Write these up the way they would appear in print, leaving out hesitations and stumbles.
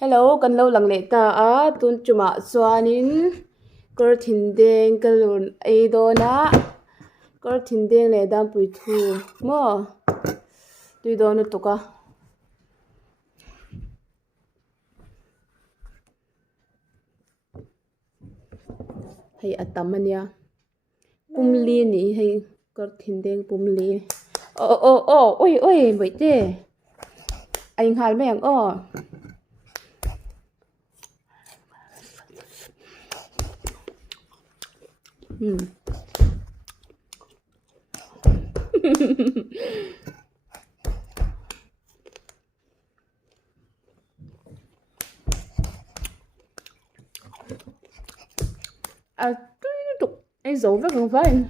Hello, kan lo lang le ta a tun chuma chuanin kor thindeng kalun ei do na kor thindeng le dam pui thu mo tui do nu tuka hei atamania pumli ni hei kor thindeng pumli o oi oi boi te anh hal meng o à tui tục anh giấu với không phải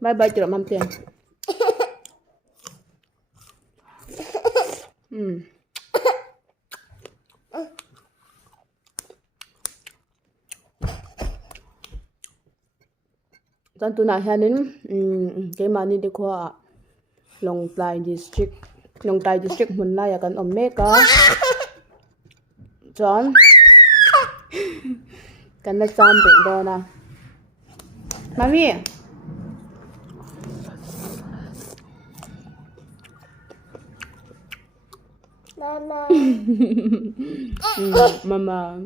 bye bye chưa mam tiền tan tu na hianin ke mani de kho Long Tai district mun la ya kan om me ka chon kan na cham be do na mami Mama. mama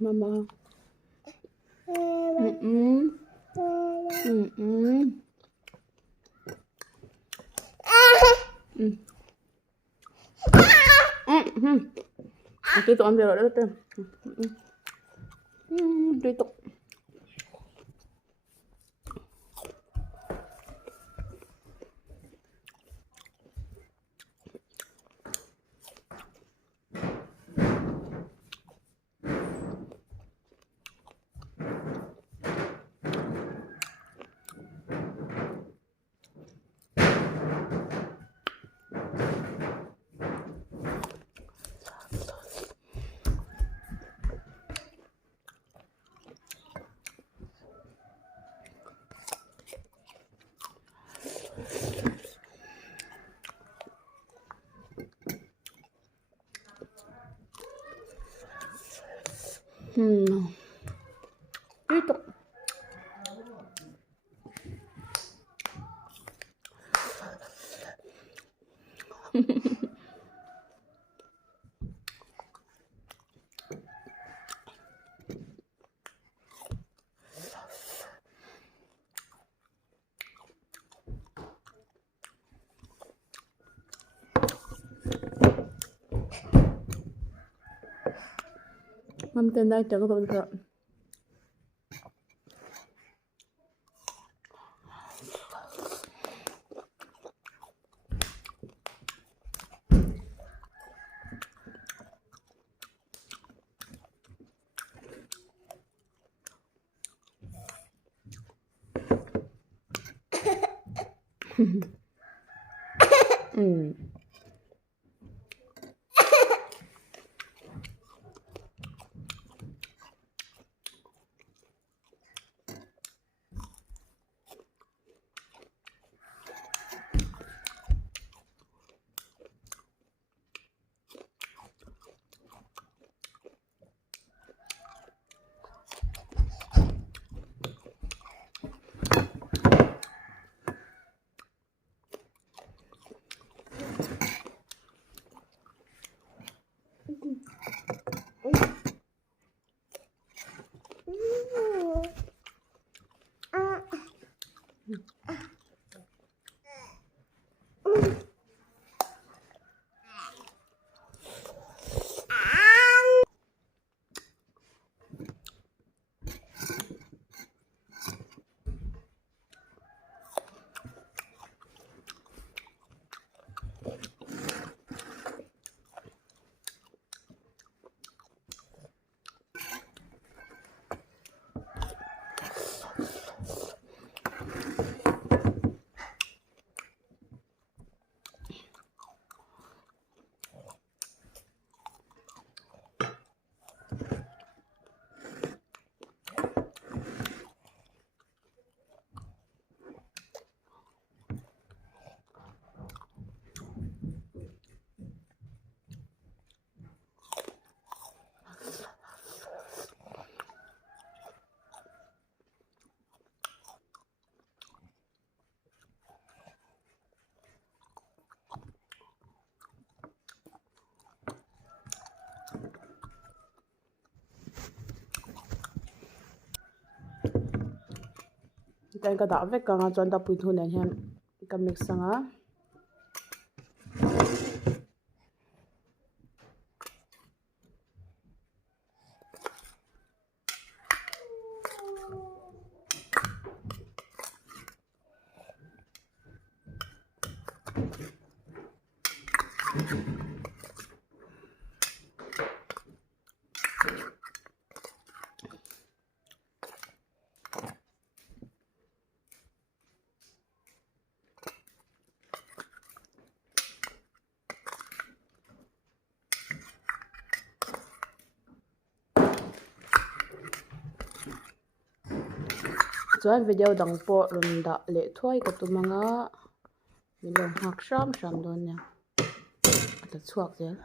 mama tiếp tục ăn rồi đó tên tiếp tục tiếp tục mâm tên đây chẳng có được ten ka da vek ka nga chuan da pui thu nen hian ka mix anga chuan video dang pawh rawn dah leh thuai ka tum anga mi lawng nghak hram hram dawn nia a tla chhuak zel